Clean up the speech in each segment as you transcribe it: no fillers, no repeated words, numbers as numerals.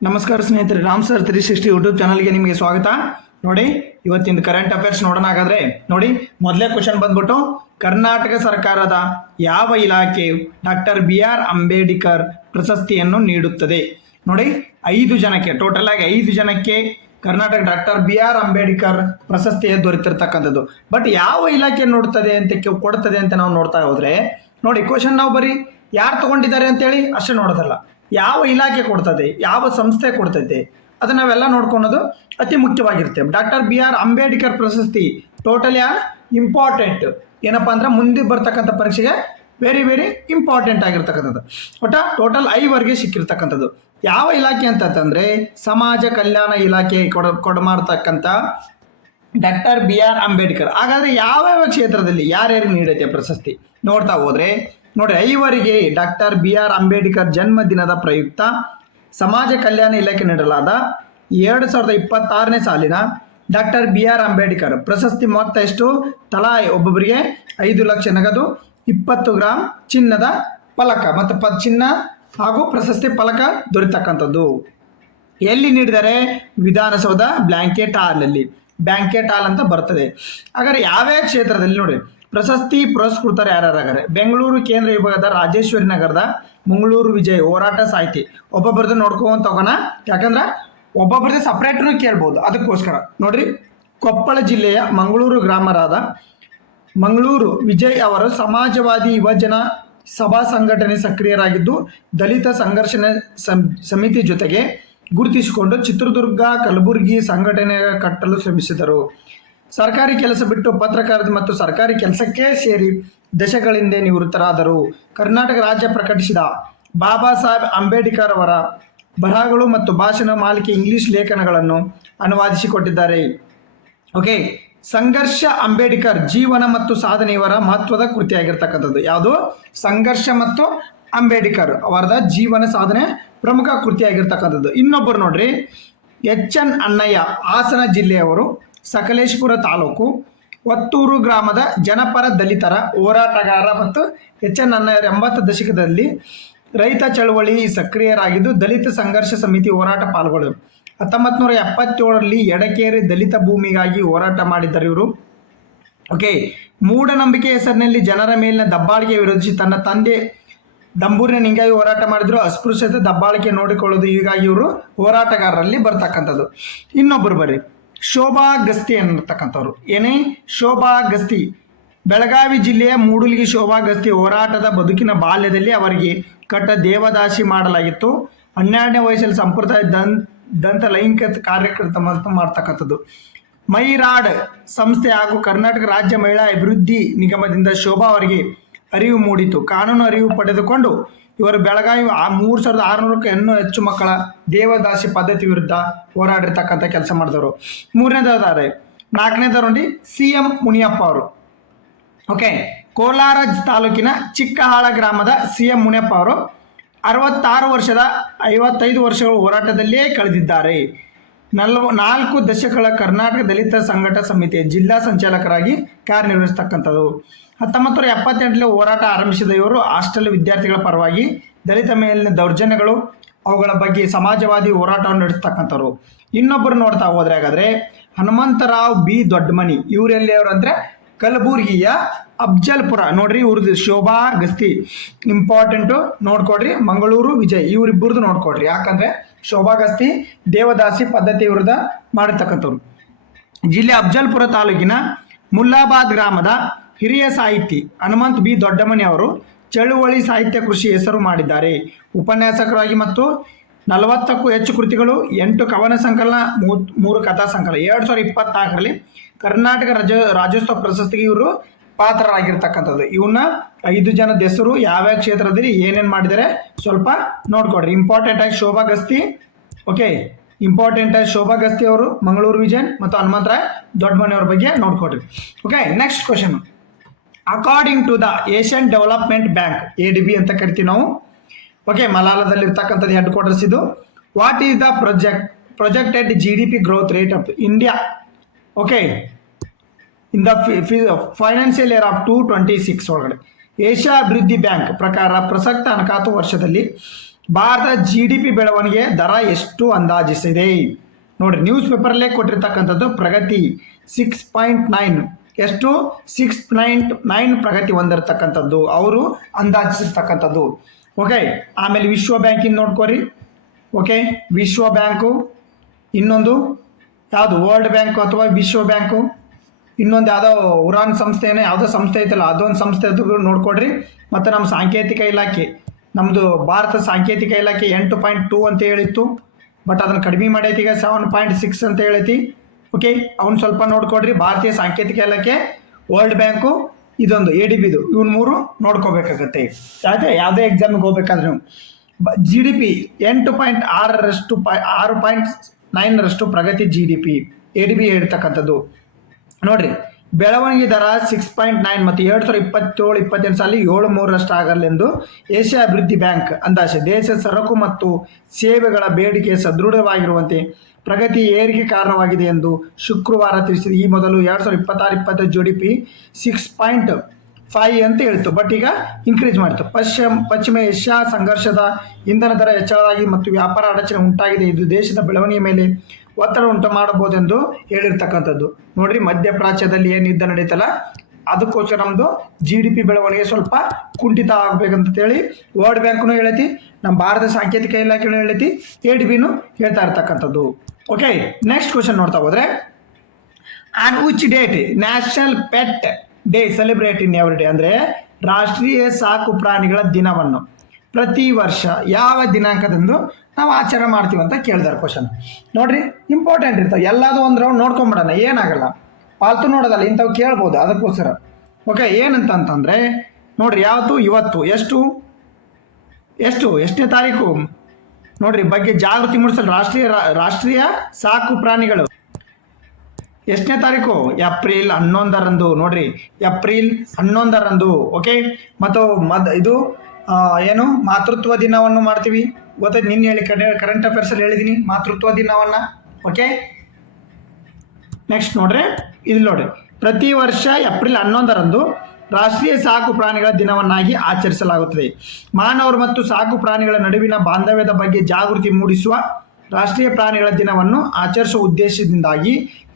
ನಮಸ್ಕಾರ ಸ್ನೇಹಿತರೆ, Ram sir 360 YouTube ಚಾನಲ್ಗೆ ನಿಮಗೆ ಸ್ವಾಗತ. ನೋಡಿ, ಇವತ್ತಿನ ಕರೆಂಟ್ ಅಫೇರ್ಸ್ ನೋಡೋಣ. ಹಾಗಾದ್ರೆ ನೋಡಿ, ಮೊದಲೇ ಕ್ವಶನ್ ಬಂದ್ಬಿಟ್ಟು, ಕರ್ನಾಟಕ ಸರ್ಕಾರದ ಯಾವ ಇಲಾಖೆ ಡಾಕ್ಟರ್ BR ಅಂಬೇಡ್ಕರ್ ಪ್ರಶಸ್ತಿಯನ್ನು ನೀಡುತ್ತದೆ? ನೋಡಿ, 5 ಜನಕ್ಕೆ, ಟೋಟಲ್ ಆಗಿ 5 ಜನಕ್ಕೆ ಕರ್ನಾಟಕ ಡಾಕ್ಟರ್ BR ಅಂಬೇಡ್ಕರ್ ಪ್ರಶಸ್ತಿ ದೊರೆತಿರ್ತಕ್ಕಂಥದ್ದು. ಬಟ್ ಯಾವ ಇಲಾಖೆ ನೋಡ್ತದೆ ಅಂತ ಕೊಡ್ತದೆ ಅಂತ ನಾವು ನೋಡ್ತಾ ಹೋದ್ರೆ, ನೋಡಿ ಕ್ವಶನ್ ನಾವು ಬರೀ ಯಾರು ತಗೊಂಡಿದ್ದಾರೆ ಅಂತೇಳಿ ಅಷ್ಟೇ ನೋಡೋದಲ್ಲ, ಯಾವ ಇಲಾಖೆ ಕೊಡ್ತದೆ, ಯಾವ ಸಂಸ್ಥೆ ಕೊಡ್ತೈತೆ, ಅದನ್ನ ನಾವೆಲ್ಲ ನೋಡ್ಕೊಳೋದು ಅತಿ ಮುಖ್ಯವಾಗಿರುತ್ತೆ. ಡಾಕ್ಟರ್ BR ಅಂಬೇಡ್ಕರ್ ಪ್ರಶಸ್ತಿ ಟೋಟಲಿ ಇಂಪಾರ್ಟೆಂಟ್, ಏನಪ್ಪಾ ಅಂದ್ರೆ ಮುಂದೆ ಬರ್ತಕ್ಕಂಥ ಪರೀಕ್ಷೆಗೆ ವೆರಿ ವೆರಿ ಇಂಪಾರ್ಟೆಂಟ್ ಆಗಿರ್ತಕ್ಕಂಥದ್ದು. ಟೋಟಲ್ 5 ಸಿಕ್ಕಿರ್ತಕ್ಕಂಥದ್ದು. ಯಾವ ಇಲಾಖೆ ಅಂತಂದ್ರೆ ಸಮಾಜ ಕಲ್ಯಾಣ ಇಲಾಖೆ ಕೊಡಮಾಡ್ತಕ್ಕಂಥ ಡಾಕ್ಟರ್ BR ಅಂಬೇಡ್ಕರ್. ಹಾಗಾದ್ರೆ ಯಾವ್ಯಾವ ಕ್ಷೇತ್ರದಲ್ಲಿ ಯಾರ್ಯಾರು ನೀಡುತ್ತೆ ಪ್ರಶಸ್ತಿ ನೋಡ್ತಾ ಹೋದ್ರೆ, ನೋಡಿ 5 ಡಾಕ್ಟರ್ BR ಅಂಬೇಡ್ಕರ್ ಜನ್ಮದಿನದ ಪ್ರಯುಕ್ತ ಸಮಾಜ ಕಲ್ಯಾಣ ಇಲಾಖೆ ನೀಡಲಾದ 2026ನೇ ಸಾಲಿನ ಡಾಕ್ಟರ್ BR ಅಂಬೇಡ್ಕರ್ ಪ್ರಶಸ್ತಿ ಮೊತ್ತ ಎಷ್ಟು? ತಲಾ ಒಬ್ಬೊಬ್ಬರಿಗೆ 5 ಲಕ್ಷ ನಗದು, 20 ಗ್ರಾಂ ಚಿನ್ನದ ಫಲಕ ಮತ್ತು ಚಿನ್ನ ಹಾಗೂ ಪ್ರಶಸ್ತಿ ಫಲಕ ದೊರೆತಕ್ಕಂಥದ್ದು. ಎಲ್ಲಿ ನೀಡಿದರೆ? ವಿಧಾನಸೌಧ ಬ್ಯಾಂಕೆಟ್ ಹಾಲ್ ಅಂತ ಬರ್ತದೆ. ಹಾಗಾದ್ರೆ ಯಾವ್ಯಾವ ಕ್ಷೇತ್ರದಲ್ಲಿ ನೋಡಿ ಪ್ರಶಸ್ತಿ ಪುರಸ್ಕೃತರು ಯಾರ್ಯಾರಾಗಾರೆ? ಬೆಂಗಳೂರು ಕೇಂದ್ರ ವಿಭಾಗದ ರಾಜೇಶ್ವರಿ ನಗರದ ಮಂಗಳೂರು ವಿಜಯ್ ಹೋರಾಟ ಸಾಹಿತಿ. ಒಬ್ಬೊಬ್ಬರದ್ದು ನೋಡ್ಕೊಂತ ಹೋಗೋಣ, ಯಾಕಂದ್ರೆ ಒಬ್ಬೊಬ್ಬರದ್ದು ಸಪ್ರೇಟ್ನು ಕೇಳ್ಬೋದು, ಅದಕ್ಕೋಸ್ಕರ ನೋಡ್ರಿ. ಕೊಪ್ಪಳ ಜಿಲ್ಲೆಯ ಮಂಗಳೂರು ಗ್ರಾಮರಾದ ಮಂಗಳೂರು ವಿಜಯ್ ಅವರು ಸಮಾಜವಾದಿ ಯುವಜನ ಸಭಾ ಸಂಘಟನೆ ಸಕ್ರಿಯರಾಗಿದ್ದು, ದಲಿತ ಸಂಘರ್ಷಣ ಸಮಿತಿ ಜೊತೆಗೆ ಗುರುತಿಸಿಕೊಂಡು ಚಿತ್ರದುರ್ಗ ಕಲಬುರಗಿ ಸಂಘಟನೆ ಕಟ್ಟಲು ಶ್ರಮಿಸಿದರು. ಸರ್ಕಾರಿ ಕೆಲಸ ಬಿಟ್ಟು ಪತ್ರಕರ್ತ ಮತ್ತು ಸರ್ಕಾರಿ ಕೆಲಸಕ್ಕೆ ಸೇರಿ ದಶಕಗಳಿಂದ ನಿವೃತ್ತರಾದರು. ಕರ್ನಾಟಕ ರಾಜ್ಯ ಪ್ರಕಟಿಸಿದ ಬಾಬಾ ಸಾಹೇಬ್ ಅಂಬೇಡ್ಕರ್ ಅವರ ಬರಹಗಳು ಮತ್ತು ಭಾಷಣ ಮಾಲಿಕೆ ಇಂಗ್ಲಿಷ್ ಲೇಖನಗಳನ್ನು ಅನುವಾದಿಸಿಕೊಟ್ಟಿದ್ದಾರೆ. ಓಕೆ, ಸಂಘರ್ಷ ಅಂಬೇಡ್ಕರ್ ಜೀವನ ಮತ್ತು ಸಾಧನೆ ಇವರ ಮಹತ್ವದ ಕೃತಿಯಾಗಿರ್ತಕ್ಕಂಥದ್ದು. ಯಾವುದು? ಸಂಘರ್ಷ ಮತ್ತು ಅಂಬೇಡ್ಕರ್ ಅವರದ ಜೀವನ ಸಾಧನೆ ಪ್ರಮುಖ ಕೃತಿಯಾಗಿರ್ತಕ್ಕಂಥದ್ದು. ಇನ್ನೊಬ್ಬರು ನೋಡ್ರಿ, HN ಅಣ್ಣಯ್ಯ, ಹಾಸನ ಜಿಲ್ಲೆಯವರು, ಸಕಲೇಶಪುರ ತಾಲೂಕು ಒತ್ತೂರು ಗ್ರಾಮದ ಜನಪರ ದಲಿತರ ಹೋರಾಟಗಾರ ಮತ್ತು HN ಅಣ್ಣಯ್ಯರ 80 ದಶಕದಲ್ಲಿ ರೈತ ಚಳವಳಿ ಸಕ್ರಿಯರಾಗಿದ್ದು, ದಲಿತ ಸಂಘರ್ಷ ಸಮಿತಿ ಹೋರಾಟ ಪಾಲ್ಗೊಳ್ಳರು. 1977ರಲ್ಲಿ ಎಡಕೇರಿ ದಲಿತ ಭೂಮಿಗಾಗಿ ಹೋರಾಟ ಮಾಡಿದ್ದರು ಇವರು. ಓಕೆ, ಮೂಢನಂಬಿಕೆ ಹೆಸರಿನಲ್ಲಿ ಜನರ ಮೇಲಿನ ದಬ್ಬಾಳಿಕೆ ವಿರೋಧಿಸಿ ತನ್ನ ತಂದೆ ದಂಬೂರಿನ ನಿಂಗಾಗಿ ಹೋರಾಟ ಮಾಡಿದ್ರು. ಅಸ್ಪೃಶ್ಯತೆ ದಬ್ಬಾಳಿಕೆ ನೋಡಿಕೊಳ್ಳೋದು, ಹೀಗಾಗಿ ಇವರು ಹೋರಾಟಗಾರರಲ್ಲಿ ಬರ್ತಕ್ಕಂಥದ್ದು. ಇನ್ನೊಬ್ಬರು ಬರ್ರಿ, ಶೋಭಾ ಗಸ್ತಿ ಅನ್ನತಕ್ಕಂಥವ್ರು. ಏನೇ? ಶೋಭಾ ಗಸ್ತಿ, ಬೆಳಗಾವಿ ಜಿಲ್ಲೆಯ ಮೂಡಲಗಿ. ಶೋಭಾ ಗಸ್ತಿ ಹೋರಾಟದ ಬದುಕಿನ ಬಾಲ್ಯದಲ್ಲಿ ಅವರಿಗೆ ದೇವದಾಸಿ ಮಾಡಲಾಗಿತ್ತು. 12ನೇ ವಯಸ್ಸಲ್ಲಿ ಸಂಪ್ರದಾಯ ದಂತ ಲೈಂಗಿಕ ಕಾರ್ಯಕ್ರಮ ಮಾಡ್ತಕ್ಕಂಥದ್ದು. ಮೈರಾಡ್ ಸಂಸ್ಥೆ ಹಾಗೂ ಕರ್ನಾಟಕ ರಾಜ್ಯ ಮಹಿಳಾ ಅಭಿವೃದ್ಧಿ ನಿಗಮದಿಂದ ಶೋಭಾ ಅವರಿಗೆ ಅರಿವು ಮೂಡಿತು. ಕಾನೂನು ಅರಿವು ಪಡೆದುಕೊಂಡು ಇವರು ಬೆಳಗಾವಿ 3600ಕ್ಕೂ ಹೆಚ್ಚು ಮಕ್ಕಳ ದೇವದಾಸಿ ಪದ್ಧತಿ ವಿರುದ್ಧ ಹೋರಾಡಿರ್ತಕ್ಕಂಥ ಕೆಲಸ ಮಾಡಿದವರು. 3ನೇದಾದರೆ 4ನೇದವರು ನೋಡಿ CM ಮುನಿಯಪ್ಪ ಅವರು. ಓಕೆ, ಕೋಲಾರ ತಾಲೂಕಿನ ಚಿಕ್ಕಹಾಳ ಗ್ರಾಮದ CM ಮುನಿಯಪ್ಪ ಅವರು 65 ವರ್ಷಗಳ ಹೋರಾಟದಲ್ಲಿಯೇ ಕಳೆದಿದ್ದಾರೆ. 4 ದಶಕಗಳ ಕರ್ನಾಟಕ ದಲಿತ ಸಂಘಟ ಸಮಿತಿಯ ಜಿಲ್ಲಾ ಸಂಚಾಲಕರಾಗಿ ಕಾರ್ಯನಿರ್ವಹಿಸ್ತಕ್ಕಂಥದ್ದು. 1978ರಲ್ಲಿ ಹೋರಾಟ ಆರಂಭಿಸಿದ ಇವರು ಹಾಸ್ಟೆಲ್ ವಿದ್ಯಾರ್ಥಿಗಳ ಪರವಾಗಿ ದಲಿತ ಮೇಲಿನ ದೌರ್ಜನ್ಯಗಳು ಅವುಗಳ ಬಗ್ಗೆ ಸಮಾಜವಾದಿ ಹೋರಾಟವನ್ನು ನಡೆಸ್ತಕ್ಕಂಥವ್ರು. ಇನ್ನೊಬ್ಬರು ನೋಡ್ತಾ ಹೋದ್ರೆ ಹಾಗಾದ್ರೆ ಹನುಮಂತರಾವ್ B ದೊಡ್ಡಮನಿ. ಇವರೆಲ್ಲಿ ಅವರು ಅಂದ್ರೆ ಕಲಬುರಗಿಯ ಅಫ್ಜಲ್ಪುರ. ನೋಡ್ರಿ, ಇವ್ರದ್ದು ಶೋಭಾ ಗಸ್ತಿ ಇಂಪಾರ್ಟೆಂಟು ನೋಡ್ಕೊಡ್ರಿ. ಮಂಗಳೂರು ವಿಜಯ್, ಇವರಿಬ್ಬರದು ನೋಡ್ಕೊಡ್ರಿ, ಯಾಕಂದ್ರೆ ಶೋಭಾ ಗಸ್ತಿ ದೇವದಾಸಿ ಪದ್ಧತಿ ವಿರುದ್ಧ ಮಾಡಿರ್ತಕ್ಕಂಥವ್ರು. ಜಿಲ್ಲೆ ಅಫ್ಜಲ್ಪುರ ತಾಲೂಕಿನ ಮುಲ್ಲಾಬಾದ್ ಗ್ರಾಮದ ಹಿರಿಯ ಸಾಹಿತಿ ಹನುಮಂತ್ B ದೊಡ್ಡಮನಿ ಅವರು ಚಳುವಳಿ ಸಾಹಿತ್ಯ ಕೃಷಿ ಹೆಸರು ಮಾಡಿದ್ದಾರೆ. ಉಪನ್ಯಾಸಕರಾಗಿ ಮತ್ತು 40ಕ್ಕೂ ಹೆಚ್ಚು ಕೃತಿಗಳು, 8 ಕವನ ಸಂಕಲನ, 3 ಕಥಾ ಸಂಕಲನ. 2024ರಲ್ಲಿ ಕರ್ನಾಟಕ ರಾಜ್ಯೋತ್ಸವ ಪ್ರಶಸ್ತಿಗೆ ಇವರು ಪಾತ್ರರಾಗಿರ್ತಕ್ಕಂಥದ್ದು. ಇವನ್ನ 5 ಜನದ ಹೆಸರು ಯಾವ್ಯಾವ ಕ್ಷೇತ್ರದಲ್ಲಿ ಏನೇನು ಮಾಡಿದ್ದಾರೆ ಸ್ವಲ್ಪ ನೋಡ್ಕೊಡ್ರಿ. ಇಂಪಾರ್ಟೆಂಟ್ ಆಗಿ ಶೋಭಾ ಗಸ್ತಿ. ಓಕೆ, ಇಂಪಾರ್ಟೆಂಟ್ ಆಗಿ ಶೋಭಾ ಗಸ್ತಿ ಅವರು, ಮಂಗಳೂರು ವಿಜಯನ್ ಮತ್ತು ಹನುಮಂತರಾಯ್ ದೊಡ್ಡಮನಿ ಅವ್ರ ಬಗ್ಗೆ ನೋಡ್ಕೊಡ್ರಿ. Okay, next question. According to the Asian development bank, ADB ಅಂತ ಕರಿತೀವಿ ನಾವು. ಓಕೆ, ಮಲಾಲದಲ್ಲಿ ಇರ್ತಕ್ಕಂಥದ್ದು ಹೆಡ್ ಕ್ವಾರ್ಟರ್ಸ್ ಇದು. What is the projected GDP growth rate of India? Okay, in the financial year of 2026 ಒಳಗಡೆ ಏಷ್ಯಾ ಅಭಿವೃದ್ಧಿ ಬ್ಯಾಂಕ್ ಪ್ರಕಾರ ಪ್ರಸಕ್ತ ಹಣಕಾಸು ವರ್ಷದಲ್ಲಿ ಭಾರತದ GDP ಬೆಳವಣಿಗೆ ದರ ಎಷ್ಟು ಅಂದಾಜಿಸಿದೆ? ನೋಡ್ರಿ, ನ್ಯೂಸ್ ಪೇಪರಲ್ಲೇ ಕೊಟ್ಟಿರ್ತಕ್ಕಂಥದ್ದು ಪ್ರಗತಿ 6.9. ಎಷ್ಟು? 6.9 ಪ್ರಗತಿ ಹೊಂದಿರತಕ್ಕಂಥದ್ದು ಅವರು ಅಂದಾಜಿಸಿರ್ತಕ್ಕಂಥದ್ದು. ಓಕೆ, ಆಮೇಲೆ ವಿಶ್ವ ಬ್ಯಾಂಕಿಂದ ನೋಡ್ಕೋರಿ. ಓಕೆ, ವಿಶ್ವ ಬ್ಯಾಂಕು, ಇನ್ನೊಂದು ಯಾವುದು ವರ್ಲ್ಡ್ ಬ್ಯಾಂಕು ಅಥವಾ ವಿಶ್ವ ಬ್ಯಾಂಕು, ಇನ್ನೊಂದು ಯಾವುದೋ ಉರಾನ್ ಸಂಸ್ಥೆನೇ ಯಾವುದೋ ಸಂಸ್ಥೆ ಐತಲ್ಲ ಅದೊಂದು ಸಂಸ್ಥೆ ನೋಡ್ಕೊಡ್ರಿ. ಮತ್ತು ನಮ್ಮ ಸಾಂಕೇತಿಕ ಇಲಾಖೆ, ನಮ್ಮದು ಭಾರತ ಸಾಂಕೇತಿಕ ಇಲಾಖೆ 8.2 ಅಂತ ಹೇಳಿತ್ತು, ಬಟ್ ಅದನ್ನು ಕಡಿಮೆ ಮಾಡೈತಿ ಈಗ 7.6 ಅಂತ ಹೇಳೈತಿ. ಓಕೆ, ಅವ್ನು ಸ್ವಲ್ಪ ನೋಡ್ಕೊಡ್ರಿ. ಭಾರತೀಯ ಸಾಂಕೇತಿಕ ಇಲಾಖೆ, ವರ್ಲ್ಡ್ ಬ್ಯಾಂಕು, ಇದೊಂದು ADBದು, ಇವನ್ 3 ನೋಡ್ಕೋಬೇಕಾಗತ್ತೆ. ಯಾಕೆ ಯಾವುದೇ ಎಕ್ಸಾಮಿಗೆ ಹೋಗ್ಬೇಕಾದ್ರೆ ನೀವು GDP 8.6 6.9 ಪ್ರಗತಿ GDP ADB ಹೇಳ್ತಕ್ಕಂಥದ್ದು. ನೋಡ್ರಿ, ಬೆಳವಣಿಗೆ ದರ 6.9 ಮತ್ತು 2027-28 ಸಾಲಿ 7.3 ಆಗಲೆಂದು ಏಷ್ಯಾ ಅಭಿವೃದ್ಧಿ ಬ್ಯಾಂಕ್ ಅಂದಾಜು. ದೇಶದ ಸರಕು ಮತ್ತು ಸೇವೆಗಳ ಬೇಡಿಕೆ ಸದೃಢವಾಗಿರುವಂತೆ ಪ್ರಗತಿ ಏರಿಕೆ ಕಾರಣವಾಗಿದೆ ಎಂದು ಶುಕ್ರವಾರ ತಿಳಿಸಿದೆ. ಈ ಮೊದಲು 2026-27 GDP 6.5 ಅಂತ ಹೇಳಿತ್ತು, ಬಟ್ ಈಗ ಇನ್ಕ್ರೀಸ್ ಮಾಡಿತ್ತು. ಪಶ್ಚಿಮ ಏಷ್ಯಾ ಸಂಘರ್ಷದ ಇಂಧನ ದರ ಹೆಚ್ಚಳವಾಗಿ ಮತ್ತು ವ್ಯಾಪಾರ ಅಡಚಣೆ ಉಂಟಾಗಿದೆ. ಇದು ದೇಶದ ಬೆಳವಣಿಗೆ ಮೇಲೆ ಒತ್ತಡ ಉಂಟು ಮಾಡಬಹುದೆಂದು ಹೇಳಿರ್ತಕ್ಕಂಥದ್ದು. ನೋಡ್ರಿ, ಮಧ್ಯಪ್ರಾಚ್ಯದಲ್ಲಿ ಏನು ಯುದ್ಧ ನಡೀತಲ್ಲ ಅದಕ್ಕೋಸ್ಕರ ನಮ್ಮದು GDP ಬೆಳವಣಿಗೆ ಸ್ವಲ್ಪ ಕುಂಠಿತ ಆಗ್ಬೇಕಂತೇಳಿ ವರ್ಲ್ಡ್ ಬ್ಯಾಂಕ್ನು ಹೇಳೈತಿ, ನಮ್ಮ ಭಾರತ ಸಾಂಕೇತಿಕ ಇಲಾಖೆನೂ ಹೇಳೈತಿ, ADBನೂ ಹೇಳ್ತಾ ಇರ್ತಕ್ಕಂಥದ್ದು. ಓಕೆ, ನೆಕ್ಸ್ಟ್ ಕ್ವಶನ್ ನೋಡ್ತಾ ಹೋದ್ರೆ, on which date national pet day celebrate in every day? ಅಂದರೆ ರಾಷ್ಟ್ರೀಯ ಸಾಕು ಪ್ರಾಣಿಗಳ ದಿನವನ್ನು ಪ್ರತಿ ವರ್ಷ ಯಾವ ದಿನಾಂಕದಂದು ನಾವು ಆಚರಣೆ ಮಾಡ್ತೀವಿ ಅಂತ ಕೇಳಿದಾರೆ ಕ್ವಶನ್. ನೋಡ್ರಿ, ಇಂಪಾರ್ಟೆಂಟ್ ಇರ್ತಾವೆ, ಎಲ್ಲದೂ ಒಂದು ರೌಂಡ್ ನೋಡ್ಕೊಂಬಿಡೋಣ, ಏನಾಗಲ್ಲ, ಪಾಲ್ತು ನೋಡೋದಲ್ಲ, ಇಂಥವು ಕೇಳ್ಬೋದು ಅದಕ್ಕೋಸ್ಕರ. ಓಕೆ, ಏನಂತಂತಂದರೆ ನೋಡ್ರಿ, ಯಾವತ್ತು ಇವತ್ತು ಎಷ್ಟನೇ ತಾರೀಕು ನೋಡ್ರಿ ಬಗ್ಗೆ ಜಾಗೃತಿ ಮೂಡಿಸಲು ರಾಷ್ಟ್ರೀಯ ಸಾಕು ಪ್ರಾಣಿಗಳು ಎಷ್ಟನೇ ತಾರೀಕು? ಏಪ್ರಿಲ್ 11ರಂದು. ನೋಡ್ರಿ, ಏಪ್ರಿಲ್ 11ರಂದು. ಓಕೆ, ಮತ್ತು ಇದು ಏನು ಮಾತೃತ್ವ ದಿನವನ್ನು ಮಾಡ್ತೀವಿ, ಗೊತ್ತಾಯ್ತು, ನಿನ್ನೆ ಹೇಳಿ ಕರೆಂಟ್ ಅಫೇರ್ಸಲ್ಲಿ ಹೇಳಿದ್ದೀನಿ ಮಾತೃತ್ವ ದಿನವನ್ನು. ಓಕೆ, ನೆಕ್ಸ್ಟ್ ನೋಡ್ರಿ, ಇಲ್ಲಿ ನೋಡ್ರಿ, ಪ್ರತಿ ವರ್ಷ ಏಪ್ರಿಲ್ 11ರಂದು ರಾಷ್ಟ್ರೀಯ ಸಾಕು ಪ್ರಾಣಿಗಳ ದಿನವನ್ನಾಗಿ ಆಚರಿಸಲಾಗುತ್ತದೆ. ಮಾನವರು ಮತ್ತು ಸಾಕು ಪ್ರಾಣಿಗಳ ನಡುವಿನ ಬಾಂಧವ್ಯದ ಬಗ್ಗೆ ಜಾಗೃತಿ ಮೂಡಿಸುವ ರಾಷ್ಟ್ರೀಯ ಪ್ರಾಣಿಗಳ ದಿನವನ್ನು ಆಚರಿಸುವ ಉದ್ದೇಶದಿಂದಾಗಿ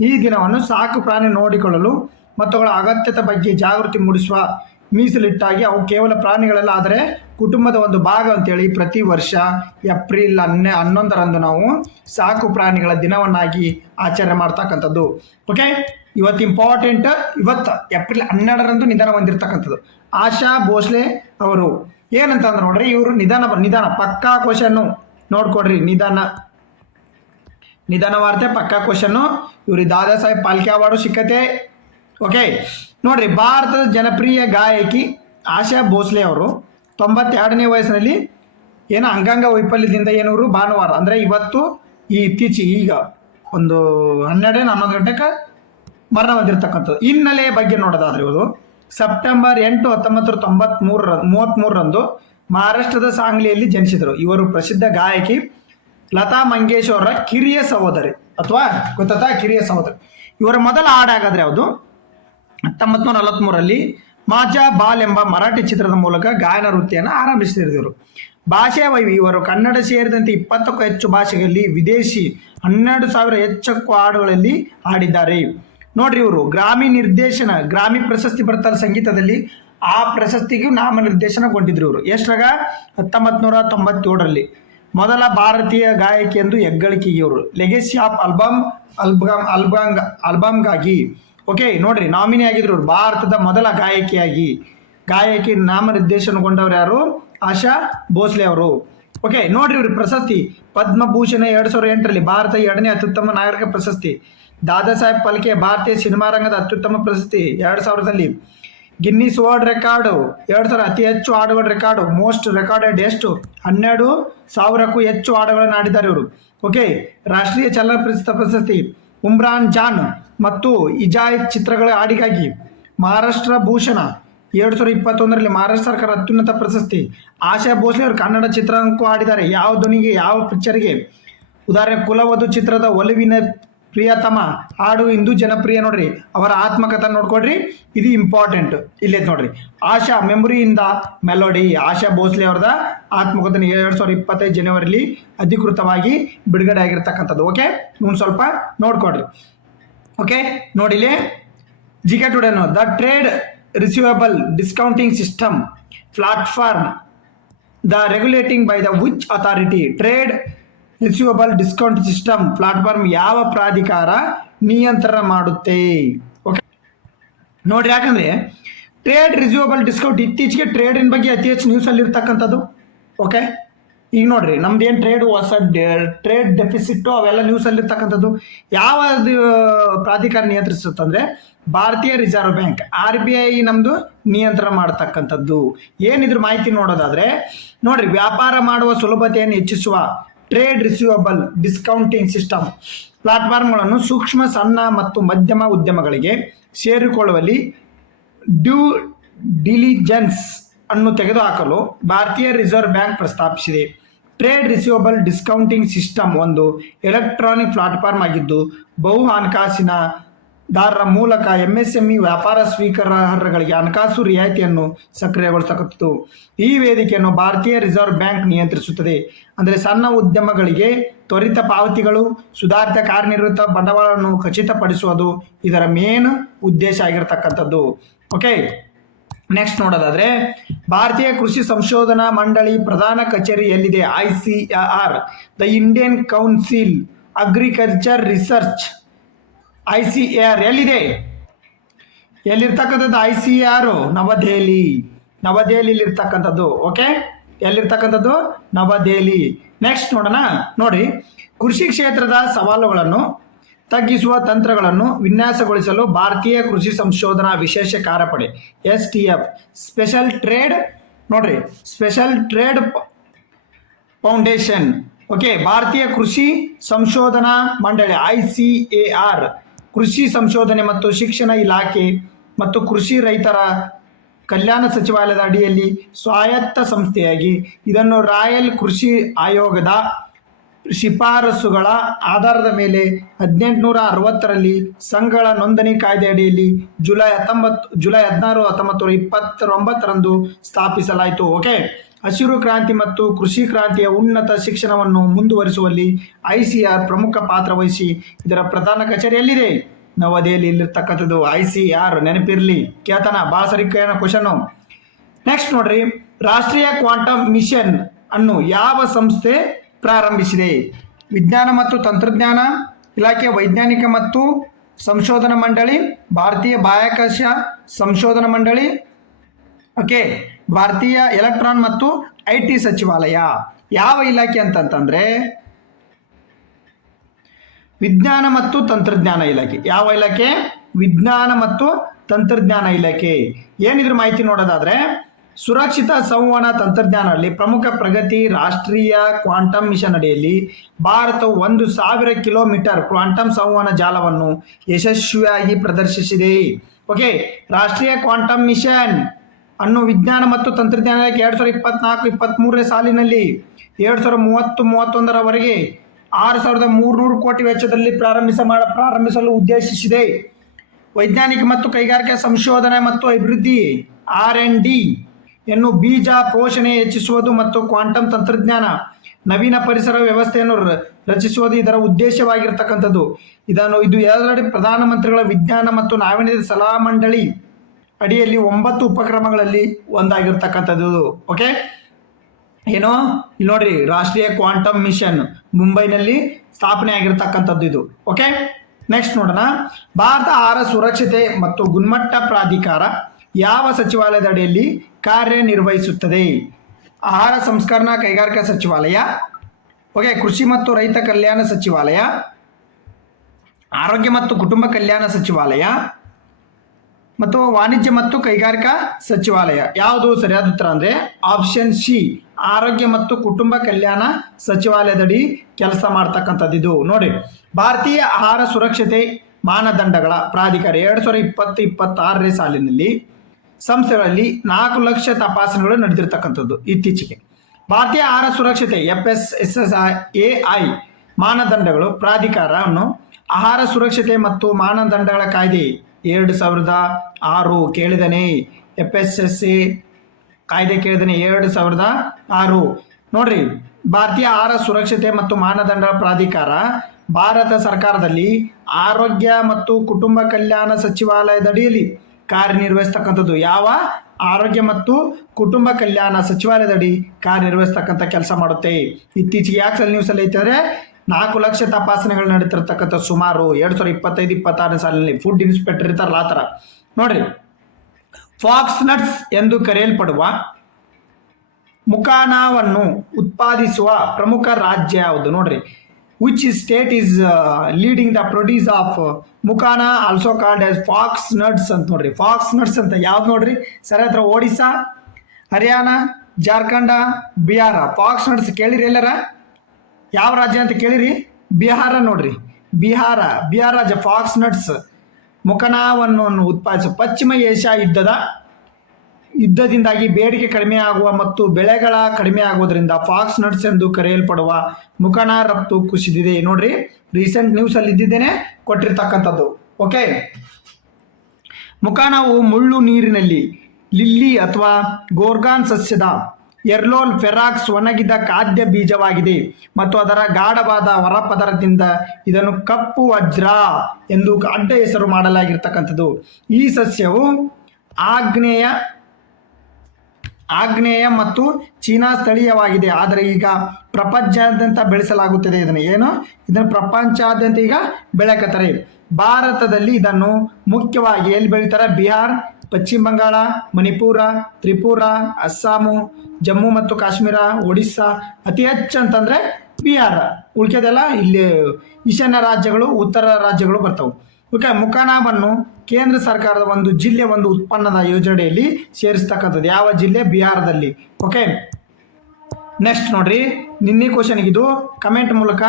ಈ ದಿನವನ್ನು ಸಾಕು ಪ್ರಾಣಿ ನೋಡಿಕೊಳ್ಳಲು ಮತ್ತು ಅವುಗಳ ಅಗತ್ಯತೆ ಬಗ್ಗೆ ಜಾಗೃತಿ ಮೂಡಿಸುವ ಮೀಸಲಿಟ್ಟಾಗಿ ಅವು ಕೇವಲ ಪ್ರಾಣಿಗಳಲ್ಲ ಆದರೆ ಕುಟುಂಬದ ಒಂದು ಭಾಗ ಅಂತೇಳಿ ಪ್ರತಿ ವರ್ಷ ಏಪ್ರಿಲ್ 11ರಂದು ನಾವು ಸಾಕು ಪ್ರಾಣಿಗಳ ದಿನವನ್ನಾಗಿ ಆಚರಣೆ ಮಾಡ್ತಕ್ಕಂಥದ್ದು. ಓಕೆ, ಇವತ್ತು ಇಂಪಾರ್ಟೆಂಟ್, ಇವತ್ತು ಏಪ್ರಿಲ್ 12ರಂದು ನಿಧನ ಹೊಂದಿರತಕ್ಕಂಥದ್ದು ಆಶಾ ಭೋಸ್ಲೆ ಅವರು. ಏನಂತಂದ್ರೆ ನೋಡ್ರಿ, ಇವರು ನಿಧನ ಪಕ್ಕಾ ಕ್ವಶನ್ನು ನೋಡ್ಕೊಡ್ರಿ, ನಿಧನ ವಾರ್ತೆ ಪಕ್ಕಾ ಕ್ವಶನ್ನು. ಇವ್ರಿಗೆ ದಾದಾ ಸಾಹೇಬ್ ಫಾಲ್ಕೆ ಅವಾರ್ಡು ಸಿಕ್ಕತೆ. ಓಕೆ, ನೋಡ್ರಿ, ಭಾರತದ ಜನಪ್ರಿಯ ಗಾಯಕಿ ಆಶಾ ಭೋಸ್ಲೆ ಅವರು 92ನೇ ವಯಸ್ಸಿನಲ್ಲಿ ಅಂಗಾಂಗ ವೈಫಲ್ಯದಿಂದ ಏನವರು ಭಾನುವಾರ ಅಂದರೆ ಇವತ್ತು ಇತ್ತೀಚೆಗೆ ಈಗ ಒಂದು 12-11 ಗಂಟೆಗೆ ಮರಣ ಹೊಂದಿರತಕ್ಕಂಥದ್ದು. ಹಿನ್ನೆಲೆ ಬಗ್ಗೆ ನೋಡೋದಾದ್ರೆ ಇವರು ಸೆಪ್ಟೆಂಬರ್ 8, 1933ರಂದು ಮಹಾರಾಷ್ಟ್ರದ ಸಾಂಗ್ಲಿಯಲ್ಲಿ ಜನಿಸಿದರು. ಇವರು ಪ್ರಸಿದ್ಧ ಗಾಯಕಿ ಲತಾ ಮಂಗೇಶ್ವರ ಕಿರಿಯ ಸಹೋದರಿ, ಅಥವಾ ಗೊತ್ತಾ ಕಿರಿಯ ಸಹೋದರಿ. ಇವರ ಮೊದಲ ಹಾಡಾಗಾದ್ರೆ ಯಾವುದು? 1943ರಲ್ಲಿ ಮಾಜಾ ಬಾಲ್ ಎಂಬ ಮರಾಠಿ ಚಿತ್ರದ ಮೂಲಕ ಗಾಯನ ವೃತ್ತಿಯನ್ನು ಆರಂಭಿಸಿದರು. ಭಾಷೆಯ ಇವರು ಕನ್ನಡ ಸೇರಿದಂತೆ 20ಕ್ಕೂ ಹೆಚ್ಚು ಭಾಷೆಗಳಲ್ಲಿ ವಿದೇಶಿ 12,000 ಹೆಚ್ಚು ಹಾಡುಗಳಲ್ಲಿ ಹಾಡಿದ್ದಾರೆ. ನೋಡ್ರಿ, ಇವರು ಗ್ರಾಮಿ ಪ್ರಶಸ್ತಿ ಬರ್ತಾರೆ ಸಂಗೀತದಲ್ಲಿ, ಆ ಪ್ರಶಸ್ತಿಗೂ ನಾಮನಿರ್ದೇಶನಗೊಂಡಿದ್ರು. ಇವರು ಎಷ್ಟಾಗ 1997ರಲ್ಲಿ ಮೊದಲ ಭಾರತೀಯ ಗಾಯಕಿ ಎಂದು ಹೆಗ್ಗಳಿಕೆಗೆ ಇವರು ಲೆಗೆಸಿ ಆಫ್ ಆಲ್ಬಮ್ಗಾಗಿ ಓಕೆ ನೋಡ್ರಿ ನಾಮಿನಿ ಆಗಿದ್ರು. ಭಾರತದ ಮೊದಲ ಗಾಯಕಿ ನಾಮನಿರ್ದೇಶನಗೊಂಡವರು ಯಾರು? ಆಶಾ ಭೋಸ್ಲೆ ಅವರು. ಓಕೆ ನೋಡ್ರಿ, ಇವ್ರ ಪ್ರಶಸ್ತಿ ಪದ್ಮಭೂಷಣ 2008ರಲ್ಲಿ ಭಾರತ 2ನೇ ಅತ್ಯುತ್ತಮ ನಾಗರಿಕ ಪ್ರಶಸ್ತಿ. ದಾದಾ ಸಾಹೇಬ್ ಫಾಲ್ಕೆ ಭಾರತೀಯ ಸಿನಿಮಾ ರಂಗದ ಅತ್ಯುತ್ತಮ ಪ್ರಶಸ್ತಿ 2000ರಲ್ಲಿ. ಗಿನ್ನಿಸ್ ವರ್ಲ್ಡ್ ರೆಕಾರ್ಡು 2000 ಅತಿ ಹೆಚ್ಚು ಹಾಡುಗಳ ರೆಕಾರ್ಡು, ಮೋಸ್ಟ್ ರೆಕಾರ್ಡೆಡ್ ಎಷ್ಟು 12,000ಕ್ಕೂ ಹೆಚ್ಚು ಹಾಡುಗಳನ್ನು ಆಡಿದ್ದಾರೆ ಇವರು. ಓಕೆ, ರಾಷ್ಟ್ರೀಯ ಚಲನಚಿತ್ರ ಪ್ರಶಸ್ತಿ ಉಮ್ರಾನ್ ಜಾನ್ ಮತ್ತು ಇಜಾಯ್ ಚಿತ್ರಗಳ ಹಾಡಿಗಾಗಿ ಮಹಾರಾಷ್ಟ್ರ ಭೂಷಣ 2021ರಲ್ಲಿ ಮಹಾರಾಷ್ಟ್ರ ಸರ್ಕಾರ ಅತ್ಯುನ್ನತ ಪ್ರಶಸ್ತಿ. ಆಶಾ ಭೋಸ್ಲೆ ಅವರು ಕನ್ನಡ ಚಿತ್ರಕ್ಕೂ ಹಾಡಿದ್ದಾರೆ. ಯಾವ ಧ್ವನಿಗೆ, ಯಾವ ಪಿಕ್ಚರ್ಗೆ? ಉದಾಹರಣೆ ಕುಲವಧು ಚಿತ್ರದ ಒಲವಿನ ಪ್ರಿಯತಮ ಹಾಡು ಇಂದು ಜನಪ್ರಿಯ ನೋಡ್ರಿ, ಅವರ ಆತ್ಮಕಥನ ನೋಡ್ಕೊಡ್ರಿ, ಇದು ಇಂಪಾರ್ಟೆಂಟ್ ಇಲ್ಲೇ ನೋಡ್ರಿ. Asha memory in the melody, Asha Bhosle ಅವರದ ಆತ್ಮಕಥನ 2025 ಜನವರಿಲಿ ಅಧಿಕೃತವಾಗಿ ಬಿಡುಗಡೆ ಆಗಿರ್ತಕ್ಕಂಥದ್ದು. ಓಕೆ, ಇನ್ನು ಸ್ವಲ್ಪ ನೋಡ್ಕೊಡ್ರಿ. ಓಕೆ, ನೋಡಿಲಿ ಜಿಕೆ ಟುಡೇನು the trade receivable discounting system platform the regulating by the which authority. Trade receivable discount system platform ಯಾವ ಪ್ರಾಧಿಕಾರ ನಿಯಂತ್ರಣ ಮಾಡುತ್ತೆ? ಓಕೆ ನೋಡ್ರಿ, ಯಾಕಂದ್ರೆ ಟ್ರೇಡ್ ರಿಸೀವಬಲ್ ಡಿಸ್ಕೌಂಟ್ ಇತ್ತೀಚೆಗೆ ಟ್ರೇಡಿನ ಬಗ್ಗೆ ಅತಿ ಹೆಚ್ಚು ನ್ಯೂಸಲ್ಲಿ ಇರ್ತಕ್ಕಂಥದ್ದು. ಓಕೆ, ಈಗ ನೋಡ್ರಿ ನಮ್ದು ಏನು ಟ್ರೇಡ್ ಡೆಫಿಸಿಟ್ಟು ಅವೆಲ್ಲ ನ್ಯೂಸಲ್ಲಿ ಇರ್ತಕ್ಕಂಥದ್ದು. ಯಾವ ಪ್ರಾಧಿಕಾರ ನಿಯಂತ್ರಿಸುತ್ತಂದ್ರೆ ಭಾರತೀಯ ರಿಸರ್ವ್ ಬ್ಯಾಂಕ್, RBI ನಮ್ದು ನಿಯಂತ್ರಣ ಮಾಡತಕ್ಕಂಥದ್ದು. ಏನಿದ್ರ ಮಾಹಿತಿ ನೋಡೋದಾದ್ರೆ ನೋಡ್ರಿ, ವ್ಯಾಪಾರ ಮಾಡುವ ಸುಲಭತೆಯನ್ನು ಹೆಚ್ಚಿಸುವ ಟ್ರೇಡ್ ರಿಸೀವಬಲ್ ಡಿಸ್ಕೌಂಟಿಂಗ್ ಸಿಸ್ಟಮ್ ಪ್ಲಾಟ್ಫಾರ್ಮ್ಗಳನ್ನು ಸೂಕ್ಷ್ಮ, ಸಣ್ಣ ಮತ್ತು ಮಧ್ಯಮ ಉದ್ಯಮಗಳಿಗೆ ಸೇರಿಕೊಳ್ಳುವಲ್ಲಿ ಡ್ಯೂ ಡಿಲಿಜೆನ್ಸ್ ಅನ್ನು ತೆಗೆದುಹಾಕಲು ಭಾರತೀಯ ರಿಸರ್ವ್ ಬ್ಯಾಂಕ್ ಪ್ರಸ್ತಾಪಿಸಿದೆ. ಟ್ರೇಡ್ ರಿಸೀವಬಲ್ ಡಿಸ್ಕೌಂಟಿಂಗ್ ಸಿಸ್ಟಮ್ ಒಂದು ಎಲೆಕ್ಟ್ರಾನಿಕ್ ಪ್ಲಾಟ್ಫಾರ್ಮ್ ಆಗಿದ್ದು ಬಹು ಹಣಕಾಸಿನ ದಾರರ ಮೂಲಕ MSME ವ್ಯಾಪಾರ ಸ್ವೀಕಾರಗಳಿಗೆ ಹಣಕಾಸು ರಿಯಾಯಿತಿಯನ್ನು ಸಕ್ರಿಯಗೊಳಿಸತಕ್ಕಂಥದ್ದು. ಈ ವೇದಿಕೆಯನ್ನು ಭಾರತೀಯ ರಿಸರ್ವ್ ಬ್ಯಾಂಕ್ ನಿಯಂತ್ರಿಸುತ್ತದೆ. ಅಂದರೆ ಸಣ್ಣ ಉದ್ಯಮಗಳಿಗೆ ತ್ವರಿತ ಪಾವತಿಗಳು, ಸುಧಾರಿತ ಕಾರ್ಯನಿರ್ವಹಿತ ಬಂಡವಾಳವನ್ನು ಖಚಿತಪಡಿಸುವುದು ಇದರ ಮೇನ್ ಉದ್ದೇಶ ಆಗಿರತಕ್ಕಂಥದ್ದು. ಓಕೆ, ನೆಕ್ಸ್ಟ್ ನೋಡೋದಾದ್ರೆ ಭಾರತೀಯ ಕೃಷಿ ಸಂಶೋಧನಾ ಮಂಡಳಿ ಪ್ರಧಾನ ಕಚೇರಿ ಎಲ್ಲಿದೆ? ICAR the Indian council agriculture research. ICAR ಎಲ್ಲಿದೆ? ಎಲ್ಲಿರ್ತಕ್ಕಂಥದ್ದು? ICAR ನವದೆಹಲಿ ಇರ್ತಕ್ಕಂಥದ್ದು. ಓಕೆ, ಎಲ್ಲಿರ್ತಕ್ಕಂಥದ್ದು? ನವದೆಹಲಿ. ನೆಕ್ಸ್ಟ್ ನೋಡೋಣ. ನೋಡಿ, ಕೃಷಿ ಕ್ಷೇತ್ರದ ಸವಾಲುಗಳನ್ನು ತಗ್ಗಿಸುವ ತಂತ್ರಗಳನ್ನು ವಿನ್ಯಾಸಗೊಳಿಸಲು ಭಾರತೀಯ ಕೃಷಿ ಸಂಶೋಧನಾ ವಿಶೇಷ ಕಾರ್ಯಪಡೆ STF ಸ್ಪೆಷಲ್ ಟ್ರೇಡ್ ನೋಡ್ರಿ ಸ್ಪೆಷಲ್ ಟ್ರೇಡ್ ಫೌಂಡೇಶನ್. ಓಕೆ, ಭಾರತೀಯ ಕೃಷಿ ಸಂಶೋಧನಾ ಮಂಡಳಿ ICAR ಕೃಷಿ ಸಂಶೋಧನೆ ಮತ್ತು ಶಿಕ್ಷಣ ಇಲಾಖೆ ಮತ್ತು ಕೃಷಿ ರೈತರ ಕಲ್ಯಾಣ ಸಚಿವಾಲಯದ ಅಡಿಯಲ್ಲಿ ಸ್ವಾಯತ್ತ ಸಂಸ್ಥೆಯಾಗಿ ಇದನ್ನು ರಾಯಲ್ ಕೃಷಿ ಆಯೋಗದ ಶಿಫಾರಸುಗಳ ಆಧಾರದ ಮೇಲೆ 1860ರಲ್ಲಿ ಸಂಘಗಳ ನೋಂದಣಿ ಕಾಯ್ದೆ ಅಡಿಯಲ್ಲಿ ಜುಲೈ 16, 1929ರಂದು ಸ್ಥಾಪಿಸಲಾಯಿತು. ಓಕೆ, ಹಸಿರು ಕ್ರಾಂತಿ ಮತ್ತು ಕೃಷಿ ಕ್ರಾಂತಿಯ ಉನ್ನತ ಶಿಕ್ಷಣವನ್ನು ಮುಂದುವರಿಸುವಲ್ಲಿ ICAR ಪ್ರಮುಖ ಪಾತ್ರ ವಹಿಸಿ ಇದರ ಪ್ರಧಾನ ಕಚೇರಿ ಎಲ್ಲಿದೆ? ನವದೆಹಲಿ ಇಲ್ಲಿರ್ತಕ್ಕಂಥದ್ದು. ICAR ನೆನಪಿರಲಿ, ಕೇತನ ಭಾಳ ಸರಿ ಕೇಳೋಣ ಕ್ವಶನು. ನೆಕ್ಸ್ಟ್ ನೋಡ್ರಿ, ರಾಷ್ಟ್ರೀಯ ಕ್ವಾಂಟಮ್ ಮಿಷನ್ ಅನ್ನು ಯಾವ ಸಂಸ್ಥೆ ಪ್ರಾರಂಭಿಸಿದೆ? ವಿಜ್ಞಾನ ಮತ್ತು ತಂತ್ರಜ್ಞಾನ ಇಲಾಖೆ, ವೈಜ್ಞಾನಿಕ ಮತ್ತು ಸಂಶೋಧನಾ ಮಂಡಳಿ, ಭಾರತೀಯ ಬಾಹ್ಯಾಕಾಶ ಸಂಶೋಧನಾ ಮಂಡಳಿ, ಓಕೆ, ಭಾರತೀಯ ಎಲೆಕ್ಟ್ರಾನ್ ಮತ್ತು IT ಸಚಿವಾಲಯ. ಯಾವ ಇಲಾಖೆ ಅಂತಂತಂದ್ರೆ ವಿಜ್ಞಾನ ಮತ್ತು ತಂತ್ರಜ್ಞಾನ ಇಲಾಖೆ. ಯಾವ ಇಲಾಖೆ? ವಿಜ್ಞಾನ ಮತ್ತು ತಂತ್ರಜ್ಞಾನ ಇಲಾಖೆ. ಏನಿದ್ರ ಮಾಹಿತಿ ನೋಡೋದಾದ್ರೆ ಸುರಕ್ಷಿತ ಸಂವಹನ ತಂತ್ರಜ್ಞಾನದಲ್ಲಿ ಪ್ರಮುಖ ಪ್ರಗತಿ. ರಾಷ್ಟ್ರೀಯ ಕ್ವಾಂಟಮ್ ಮಿಷನ್ ಅಡಿಯಲ್ಲಿ ಭಾರತವು 1000 ಕಿಲೋಮೀಟರ್ ಕ್ವಾಂಟಮ್ ಸಂವಹನ ಜಾಲವನ್ನು ಯಶಸ್ವಿಯಾಗಿ ಪ್ರದರ್ಶಿಸಿದೆ. ಓಕೆ, ರಾಷ್ಟ್ರೀಯ ಕ್ವಾಂಟಮ್ ಮಿಷನ್ ಅನ್ನು ವಿಜ್ಞಾನ ಮತ್ತು ತಂತ್ರಜ್ಞಾನ 2024-23 ಸಾಲಿನಲ್ಲಿ 2030-31ರವರೆಗೆ 6300 ಕೋಟಿ ವೆಚ್ಚದಲ್ಲಿ ಪ್ರಾರಂಭಿಸಲು ಉದ್ದೇಶಿಸಿದೆ. ವೈಜ್ಞಾನಿಕ ಮತ್ತು ಕೈಗಾರಿಕಾ ಸಂಶೋಧನೆ ಮತ್ತು ಅಭಿವೃದ್ಧಿ R&D ಯನ್ನು ಬೀಜ ಪೋಷಣೆ ಹೆಚ್ಚಿಸುವುದು ಮತ್ತು ಕ್ವಾಂಟಮ್ ತಂತ್ರಜ್ಞಾನ ನವೀನ ಪರಿಸರ ವ್ಯವಸ್ಥೆಯನ್ನು ರಚಿಸುವುದು ಇದರ ಉದ್ದೇಶವಾಗಿರ್ತಕ್ಕಂಥದ್ದು. ಇದು ಎರಡನೇ ಪ್ರಧಾನಮಂತ್ರಿಗಳ ವಿಜ್ಞಾನ ಮತ್ತು ನಾವೀನ್ಯತೆ ಸಲಹಾ ಮಂಡಳಿ ಅಡಿಯಲ್ಲಿ 9 ಉಪಕ್ರಮಗಳಲ್ಲಿ ಒಂದಾಗಿರ್ತಕ್ಕಂಥದ್ದು. ಓಕೆ, ಏನೋ ಇಲ್ಲಿ ನೋಡ್ರಿ, ರಾಷ್ಟ್ರೀಯ ಕ್ವಾಂಟಮ್ ಮಿಷನ್ ಮುಂಬೈನಲ್ಲಿ ಸ್ಥಾಪನೆ ಆಗಿರ್ತಕ್ಕಂಥದ್ದು ಇದು. ಓಕೆ, ನೆಕ್ಸ್ಟ್ ನೋಡೋಣ. ಭಾರತ ಆಹಾರ ಸುರಕ್ಷತೆ ಮತ್ತು ಗುಣಮಟ್ಟ ಪ್ರಾಧಿಕಾರ ಯಾವ ಸಚಿವಾಲಯದ ಅಡಿಯಲ್ಲಿ ಕಾರ್ಯನಿರ್ವಹಿಸುತ್ತದೆ? ಆಹಾರ ಸಂಸ್ಕರಣಾ ಕೈಗಾರಿಕಾ ಸಚಿವಾಲಯ, ಓಕೆ, ಕೃಷಿ ಮತ್ತು ರೈತ ಕಲ್ಯಾಣ ಸಚಿವಾಲಯ, ಆರೋಗ್ಯ ಮತ್ತು ಕುಟುಂಬ ಕಲ್ಯಾಣ ಸಚಿವಾಲಯ ಮತ್ತು ವಾಣಿಜ್ಯ ಮತ್ತು ಕೈಗಾರಿಕಾ ಸಚಿವಾಲಯ. ಯಾವುದು ಸರಿಯಾದ ಉತ್ತರ ಅಂದರೆ ಆಪ್ಷನ್ C, ಆರೋಗ್ಯ ಮತ್ತು ಕುಟುಂಬ ಕಲ್ಯಾಣ ಸಚಿವಾಲಯದಡಿ ಕೆಲಸ ಮಾಡ್ತಕ್ಕಂಥದ್ದು ಇದು. ನೋಡಿ, ಭಾರತೀಯ ಆಹಾರ ಸುರಕ್ಷತೆ ಮಾನದಂಡಗಳ ಪ್ರಾಧಿಕಾರ 2020-26 ಸಾಲಿನಲ್ಲಿ ಸಂಸ್ಥೆಗಳಲ್ಲಿ 4 ಲಕ್ಷ ತಪಾಸಣೆಗಳು ನಡೆದಿರ್ತಕ್ಕಂಥದ್ದು. ಇತ್ತೀಚೆಗೆ ಭಾರತೀಯ ಆಹಾರ ಸುರಕ್ಷತೆ FSSAI ಮಾನದಂಡಗಳು ಪ್ರಾಧಿಕಾರವನ್ನು ಆಹಾರ ಸುರಕ್ಷತೆ ಮತ್ತು ಮಾನದಂಡಗಳ ಕಾಯ್ದೆ 2006 ಕೇಳಿದನೆ. FSSA ಕಾಯ್ದೆ ಕೇಳಿದನೆ 2006. ನೋಡ್ರಿ, ಭಾರತೀಯ ಆಹಾರ ಸುರಕ್ಷತೆ ಮತ್ತು ಮಾನದಂಡಗಳ ಪ್ರಾಧಿಕಾರ ಭಾರತ ಸರ್ಕಾರದಲ್ಲಿ ಆರೋಗ್ಯ ಮತ್ತು ಕುಟುಂಬ ಕಲ್ಯಾಣ ಸಚಿವಾಲಯದ ಅಡಿಯಲ್ಲಿ ಕಾರ್ಯನಿರ್ವಹಿಸ್ತಕ್ಕಂಥದ್ದು. ಯಾವ ಆರೋಗ್ಯ ಮತ್ತು ಕುಟುಂಬ ಕಲ್ಯಾಣ ಸಚಿವಾಲಯದಡಿ ಕಾರ್ಯನಿರ್ವಹಿಸ್ತಕ್ಕಂಥ ಕೆಲಸ ಮಾಡುತ್ತೆ. ಇತ್ತೀಚೆಗೆ ಯಾಕೆ ನ್ಯೂಸಲ್ಲಿ ಐತೆ ಅಂದರೆ 4 ಲಕ್ಷ ತಪಾಸಣೆಗಳು ನಡೀತಿರ್ತಕ್ಕಂಥ ಸುಮಾರು 2025-26 ಸಾಲಿನಲ್ಲಿ ಫುಡ್ ಇನ್ಸ್ಪೆಕ್ಟರ್ ಇರ್ತಾರಲ್ಲ ಆ ಥರ. ನೋಡ್ರಿ, ಫಾಕ್ಸ್ ನಟ್ಸ್ ಎಂದು ಕರೆಯಲ್ಪಡುವ ಮುಕಾನಾವನ್ನು ಉತ್ಪಾದಿಸುವ ಪ್ರಮುಖ ರಾಜ್ಯ ಯಾವುದು? ನೋಡ್ರಿ, which state is leading the produce of makhana, also called as fox nuts ಅಂತ. ನೋಡ್ರಿ, ಫಾಕ್ಸ್ ನಟ್ಸ್ ಅಂತ ಯಾವ್ದು ನೋಡ್ರಿ? ಸರಿ ಹತ್ರ ಒಡಿಸ್ಸಾ, ಹರಿಯಾಣ, ಜಾರ್ಖಂಡ, ಬಿಹಾರ. ಫಾಕ್ಸ್ ನಟ್ಸ್ ಕೇಳಿರಿ ಎಲ್ಲರ? ಯಾವ ರಾಜ್ಯ ಅಂತ ಕೇಳಿರಿ? ಬಿಹಾರ. ನೋಡ್ರಿ, ಬಿಹಾರ ರಾಜ್ಯ ಫಾಕ್ಸ್ ನಟ್ಸ್ ಮುಕನಾವನ್ನು ಉತ್ಪಾದಿಸುವ. ಪಶ್ಚಿಮ ಏಷ್ಯಾ ಯುದ್ಧದಿಂದಾಗಿ ಬೇಡಿಕೆ ಕಡಿಮೆ ಆಗುವ ಮತ್ತು ಬೆಳೆಗಳ ಕಡಿಮೆ ಆಗುವುದರಿಂದ ಫಾಕ್ಸ್ ನಟ್ಸ್ ಎಂದು ಕರೆಯಲ್ಪಡುವ ಮುಕನಾ ರಫ್ತು ಕುಸಿದಿದೆ. ನೋಡ್ರಿ, ರೀಸೆಂಟ್ ನ್ಯೂಸಲ್ಲಿ ಇದ್ದಿದ್ದೇನೆ ಕೊಟ್ಟಿರ್ತಕ್ಕಂಥದ್ದು. ಓಕೆ, ಮುಕಾನಾವು ಮುಳ್ಳು ನೀರಿನಲ್ಲಿ ಲಿಲ್ಲಿ ಅಥವಾ ಗೋರ್ಗಾನ್ ಸಸ್ಯದ ಎರ್ಲೋಲ್ ಫೆರಾಕ್ಸ್ ಒಣಗಿದ ಖಾದ್ಯ ಬೀಜವಾಗಿದೆ ಮತ್ತು ಅದರ ಗಾಢವಾದ ಹೊರಪದರದಿಂದ ಇದನ್ನು ಕಪ್ಪು ವಜ್ರ ಎಂದು ಅಡ್ಡ ಹೆಸರು ಮಾಡಲಾಗಿರ್ತಕ್ಕಂಥದ್ದು. ಈ ಸಸ್ಯವು ಆಗ್ನೇಯ ಮತ್ತು ಚೀನಾ ಸ್ಥಳೀಯವಾಗಿದೆ, ಆದರೆ ಈಗ ಪ್ರಪಂಚಾದ್ಯಂತ ಬೆಳೆಸಲಾಗುತ್ತದೆ. ಇದನ್ನು ಪ್ರಪಂಚಾದ್ಯಂತ ಈಗ ಬೆಳೆಕತ್ತಾರೆ. ಭಾರತದಲ್ಲಿ ಇದನ್ನು ಮುಖ್ಯವಾಗಿ ಎಲ್ಲಿ ಬೆಳೀತಾರೆ? ಬಿಹಾರ್, ಪಶ್ಚಿಮ ಬಂಗಾಳ, ಮಣಿಪುರ, ತ್ರಿಪುರ, ಅಸ್ಸಾಮು, ಜಮ್ಮು ಮತ್ತು ಕಾಶ್ಮೀರ, ಒಡಿಸ್ಸಾ. ಅತಿ ಹೆಚ್ಚು ಅಂತಂದರೆ ಬಿಹಾರ. ಉಳಿಕೆದೆಲ್ಲ ಇಲ್ಲಿ ಈಶಾನ್ಯ ರಾಜ್ಯಗಳು, ಉತ್ತರ ರಾಜ್ಯಗಳು ಬರ್ತವೆ. ಓಕೆ, ಮುಕಾನಾವನ್ನು ಕೇಂದ್ರ ಸರ್ಕಾರದ ಒಂದು ಜಿಲ್ಲೆ ಒಂದು ಉತ್ಪನ್ನದ ಯೋಜನೆಯಲ್ಲಿ ಸೇರಿಸ್ತಕ್ಕಂಥದ್ದು. ಯಾವ ಜಿಲ್ಲೆ? ಬಿಹಾರದಲ್ಲಿ. ಓಕೆ, ನೆಕ್ಸ್ಟ್ ನೋಡ್ರಿ, ನಿನ್ನೆ ಕ್ವಶನ್ಗೆ ಇದು ಕಮೆಂಟ್ ಮೂಲಕ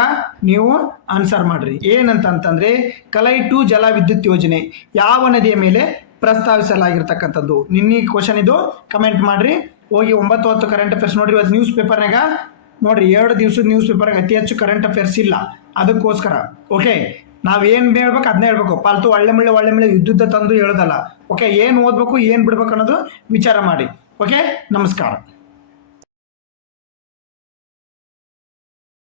ನೀವು ಆನ್ಸರ್ ಮಾಡ್ರಿ. ಏನಂತಂತಂದ್ರೆ ಕಲೈ ಟು ಜಲ ವಿದ್ಯುತ್ ಯೋಜನೆ ಯಾವ ನದಿಯ ಮೇಲೆ ಪ್ರಸ್ತಾವಿಸಲಾಗಿರ್ತಕ್ಕಂಥದ್ದು? ನಿನ್ನೆ ಕ್ವಶನ್ ಇದು, ಕಮೆಂಟ್ ಮಾಡ್ರಿ. ಹೋಗಿ 9-10 ಕರೆಂಟ್ ಅಫೇರ್ಸ್ ನೋಡ್ರಿ. ಇವತ್ತು ನ್ಯೂಸ್ ಪೇಪರ್ನಾಗ ನೋಡ್ರಿ 2 ದಿವಸದ ನ್ಯೂಸ್ ಪೇಪರ್ನಾಗ ಅತಿ ಹೆಚ್ಚು ಕರೆಂಟ್ ಅಫೇರ್ಸ್ ಇಲ್ಲ, ಅದಕ್ಕೋಸ್ಕರ. ಓಕೆ, ನಾವೇನು ಹೇಳ್ಬೇಕು ಅದನ್ನ ಹೇಳ್ಬೇಕು. ಪಾಲ್ತು ಒಳ್ಳೆ ಮಳೆ ವಿದ್ಯುತ್ ತಂದು ಹೇಳೋದಲ್ಲ. ಓಕೆ, ಏನು ಓದಬೇಕು ಏನು ಬಿಡ್ಬೇಕು ಅನ್ನೋದು ವಿಚಾರ ಮಾಡಿ. ಓಕೆ, ನಮಸ್ಕಾರ.